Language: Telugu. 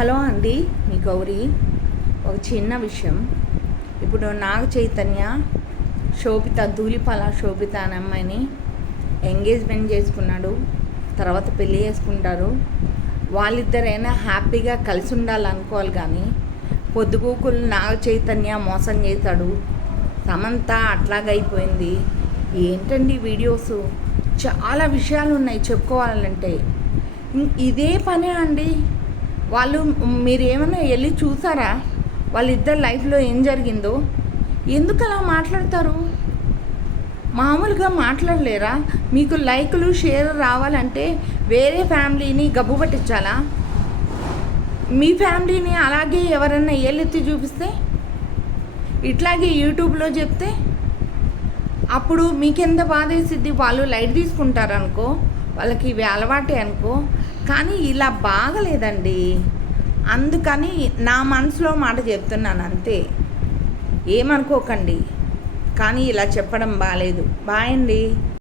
హలో అండి మీ గౌరీ. ఒక చిన్న విషయం. ఇప్పుడు నాగ చైతన్య శోభిత ధూళిపాల శోభిత అనే అమ్మాయిని ఎంగేజ్మెంట్ చేసుకున్నాడు. తర్వాత పెళ్ళి చేసుకుంటారు. వాళ్ళిద్దరైనా హ్యాపీగా కలిసి ఉండాలనుకోవాలి కానీ పొద్దుగూకులు నాగ చైతన్య మోసం చేశాడు. సమంత అట్లాగైపోయింది. ఏంటండి వీడియోస్? చాలా విషయాలు ఉన్నాయి చెప్పుకోవాలంటే ఇదే పనే అండి. వాళ్ళు మీరు ఏమైనా వెళ్ళి చూసారా? వాళ్ళిద్దరు లైఫ్లో ఏం జరిగిందో? ఎందుకు అలా మాట్లాడతారు? మామూలుగా మాట్లాడలేరా? మీకు లైకులు షేర్ రావాలంటే వేరే ఫ్యామిలీని గబ్బు పట్టించాలా? మీ ఫ్యామిలీని అలాగే ఎవరన్నా ఏళ్ళెత్తి చూపిస్తే? ఇట్లాగే యూట్యూబ్లో చెప్తే? అప్పుడు మీకెంత బాధేసిద్ది? వాళ్ళు లైట్ తీసుకుంటారనుకో వాళ్ళకి ఇవి అలవాటే అనుకో. కానీ ఇలా బాగలేదండి. అందుకని నా మనసులో మాట చెప్తున్నాను అంతే. ఏమనుకోకండి. కానీ ఇలా చెప్పడం బాగాలేదు బాయ్ అండి